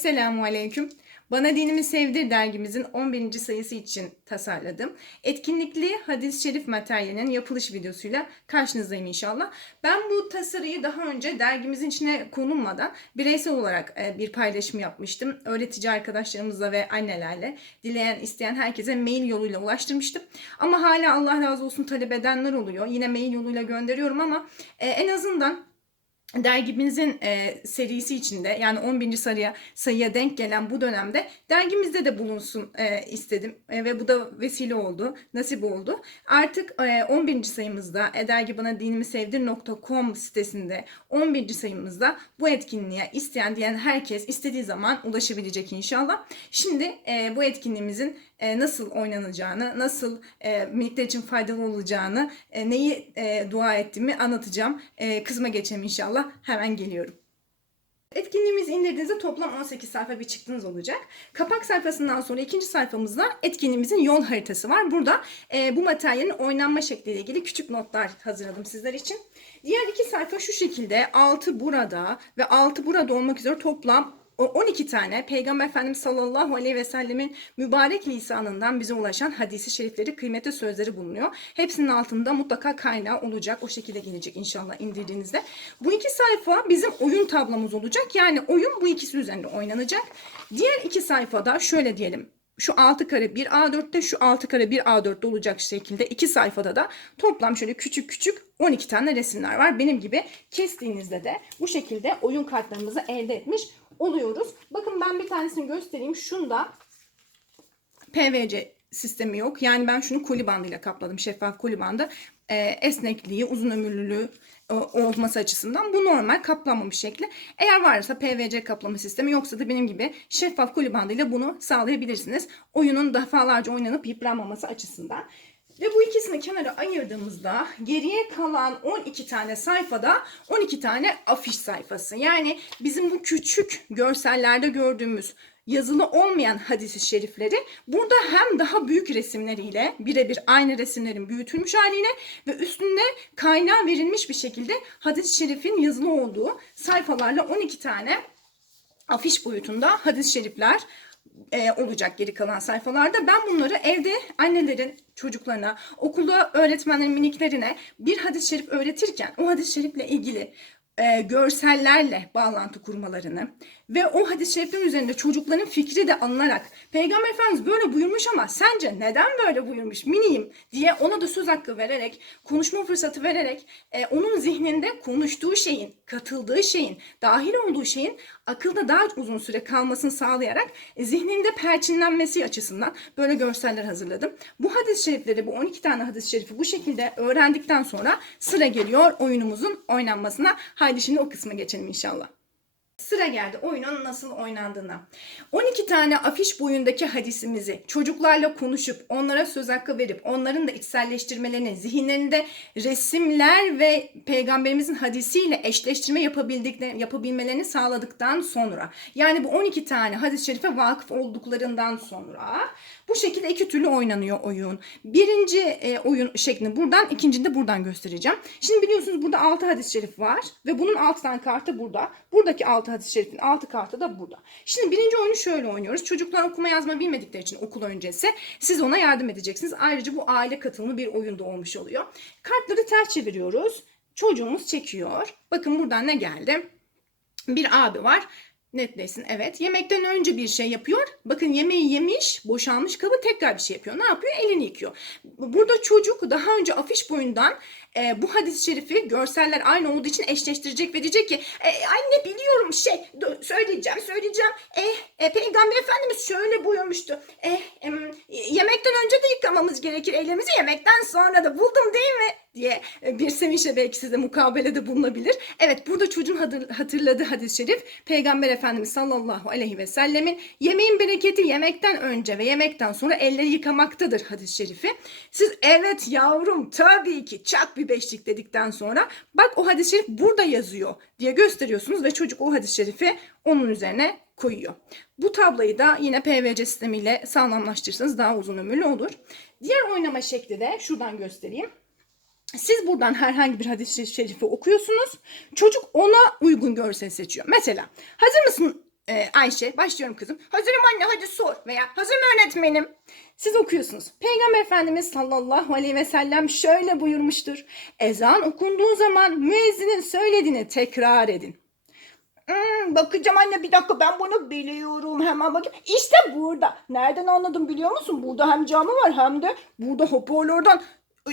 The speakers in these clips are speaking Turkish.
Selamun Aleyküm. Bana Dinimi Sevdir dergimizin 11. sayısı için tasarladım. Etkinlikli hadis-i şerif materyalinin yapılış videosuyla karşınızdayım inşallah. Ben bu tasarıyı daha önce dergimizin içine konulmadan bireysel olarak e, bir paylaşım yapmıştım. Öğretici arkadaşlarımızla ve annelerle dileyen isteyen herkese mail yoluyla ulaştırmıştım. Ama hala Allah razı olsun talep edenler oluyor. Yine mail yoluyla gönderiyorum ama e, en azından dergimizin e, serisi içinde yani 11. sayıya sayıya denk gelen bu dönemde dergimizde de bulunsun e, istedim E, ve bu da vesile oldu, nasip oldu. Artık e, 11. sayımızda edergibanadinimsevdir.com sitesinde 11. sayımızda bu etkinliğe isteyen diyen herkes istediği zaman ulaşabilecek inşallah. Şimdi e, bu etkinliğimizin e, nasıl oynanacağını, nasıl e, minikler için faydalı olacağını, e, neyi e, dua ettiğimi anlatacağım. E, kısma geçelim inşallah. Hemen geliyorum. Etkinliğimizi indirdiğinizde toplam 18 sayfa bir çıktınız olacak. Kapak sayfasından sonra ikinci sayfamızda etkinliğimizin yol haritası var. Burada e, bu materyalin oynanma şekliyle ilgili küçük notlar hazırladım sizler için. Diğer iki sayfa şu şekilde 6 burada ve 6 burada olmak üzere toplam 12 tane Peygamber Efendimiz sallallahu aleyhi ve sellemin mübarek lisanından bize ulaşan hadisi şerifleri, kıymetli sözleri bulunuyor. Hepsinin altında mutlaka kaynağı olacak. O şekilde gelecek inşallah indirdiğinizde. Bu iki sayfa bizim oyun tablomuz olacak. Yani oyun bu ikisi üzerinde oynanacak. Diğer iki sayfada şöyle diyelim. Şu 6 kare 1 A4'te şu 6 kare 1 A4'te olacak şekilde iki sayfada da toplam şöyle küçük küçük 12 tane resimler var. Benim gibi kestiğinizde de bu şekilde oyun kartlarımızı elde etmiş oluyoruz. Bakın ben bir tanesini göstereyim. Şunda PVC sistemi yok. Yani ben şunu koli bandıyla kapladım. Şeffaf koli bandı. Ee, esnekliği, uzun ömürlülüğü e, olması açısından bu normal kaplanmamış şekli. Eğer varsa PVC kaplama sistemi yoksa da benim gibi şeffaf koli bandıyla bunu sağlayabilirsiniz. Oyunun defalarca oynanıp yıpranmaması açısından. Ve bu ikisini kenara ayırdığımızda geriye kalan 12 tane sayfada 12 tane afiş sayfası. Yani bizim bu küçük görsellerde gördüğümüz yazılı olmayan hadis-i şerifleri burada hem daha büyük resimleriyle birebir aynı resimlerin büyütülmüş haliyle ve üstünde kaynağı verilmiş bir şekilde hadis-i şerifin yazılı olduğu sayfalarla 12 tane afiş boyutunda hadis-i şerifler e, olacak geri kalan sayfalarda. Ben bunları evde annelerin çocuklarına, okulda öğretmenlerin miniklerine bir hadis-i şerif öğretirken o hadis-i şerifle ilgili e, görsellerle bağlantı kurmalarını ve o hadis-i şeriflerin üzerinde çocukların fikri de alınarak Peygamber Efendimiz böyle buyurmuş ama sence neden böyle buyurmuş miniyim diye ona da söz hakkı vererek, konuşma fırsatı vererek e, onun zihninde konuştuğu şeyin, katıldığı şeyin, dahil olduğu şeyin akılda daha uzun süre kalmasını sağlayarak e, zihninde perçinlenmesi açısından böyle görseller hazırladım. Bu hadis-i şerifleri, bu 12 tane hadis-i şerifi bu şekilde öğrendikten sonra sıra geliyor oyunumuzun oynanmasına. Haydi şimdi o kısma geçelim inşallah. Sıra geldi oyunun nasıl oynandığına. 12 tane afiş boyundaki hadisimizi çocuklarla konuşup onlara söz hakkı verip onların da içselleştirmelerini zihinlerinde resimler ve peygamberimizin hadisiyle eşleştirme yapabildiklerini, yapabilmelerini sağladıktan sonra yani bu 12 tane hadis-i şerife vakıf olduklarından sonra bu şekilde iki türlü oynanıyor oyun. Birinci e, oyun şeklini buradan, ikincini de buradan göstereceğim. Şimdi biliyorsunuz burada 6 hadis-i şerif var ve bunun 6 tane kartı burada. Buradaki 6 hadis-i şerifin 6 kartı da burada. Şimdi birinci oyunu şöyle oynuyoruz. Çocuklar okuma yazma bilmedikleri için okul öncesi siz ona yardım edeceksiniz. Ayrıca bu aile katılımı bir oyunda olmuş oluyor. Kartları ters çeviriyoruz. Çocuğumuz çekiyor. Bakın buradan ne geldi? Bir abi var netleşsin. Evet. Yemekten önce bir şey yapıyor. Bakın yemeği yemiş, boşalmış kabı tekrar bir şey yapıyor. Ne yapıyor? Elini yıkıyor. Burada çocuk daha önce afiş boyundan e, bu hadis-i şerifi görseller aynı olduğu için eşleştirecek ve diyecek ki e, anne biliyorum şey söyleyeceğim söyleyeceğim. Eh, e, Peygamber Efendimiz şöyle buyurmuştu. Eh, em, yemekten önce de yıkamamız gerekir ellerimizi yemekten sonra da buldum değil mi? diye e, bir sevinçle belki size mukabelede bulunabilir. Evet burada çocuğun hatır- hatırladığı hadis-i şerif Peygamber Efendimiz sallallahu aleyhi ve sellemin yemeğin bereketi yemekten önce ve yemekten sonra elleri yıkamaktadır hadis-i şerifi. Siz evet yavrum tabii ki çak bir beşlik dedikten sonra bak o hadis-i şerif burada yazıyor diye gösteriyorsunuz ve çocuk o hadis-i şerifi onun üzerine koyuyor. Bu tabloyu da yine PVC sistemiyle sağlamlaştırırsanız daha uzun ömürlü olur. Diğer oynama şekli de şuradan göstereyim. Siz buradan herhangi bir hadis-i şerifi okuyorsunuz. Çocuk ona uygun görsel seçiyor. Mesela hazır mısın Ee, Ayşe başlıyorum kızım. Hazırım anne hadi sor veya hazırım öğretmenim. Siz okuyorsunuz. Peygamber Efendimiz sallallahu aleyhi ve sellem şöyle buyurmuştur. Ezan okunduğu zaman müezzinin söylediğini tekrar edin. Hmm, bakacağım anne bir dakika ben bunu biliyorum hemen bakayım. İşte burada. Nereden anladım biliyor musun? Burada hem camı var hem de burada hoparlörden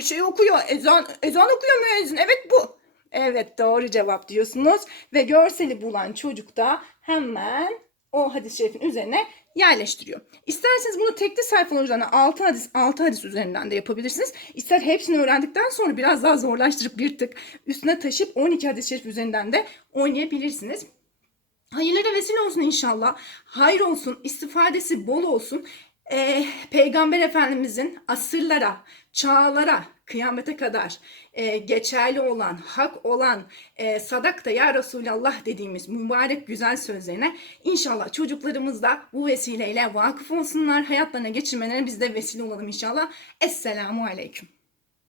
şey okuyor. Ezan, ezan okuyor müezzin. Evet bu. Evet doğru cevap diyorsunuz. Ve görseli bulan çocuk da hemen o hadis-i şerifin üzerine yerleştiriyor. İsterseniz bunu tekli sayfalar üzerine 6 hadis, 6 hadis üzerinden de yapabilirsiniz. İster hepsini öğrendikten sonra biraz daha zorlaştırıp bir tık üstüne taşıp 12 hadis-i şerif üzerinden de oynayabilirsiniz. Hayırlara vesile olsun inşallah. Hayır olsun, istifadesi bol olsun. Ee, Peygamber Efendimizin asırlara, çağlara, kıyamete kadar e, geçerli olan, hak olan e, sadakta ya Resulallah dediğimiz mübarek güzel sözlerine inşallah çocuklarımız da bu vesileyle vakıf olsunlar. Hayatlarına geçirmelerine biz de vesile olalım inşallah. Esselamu Aleyküm.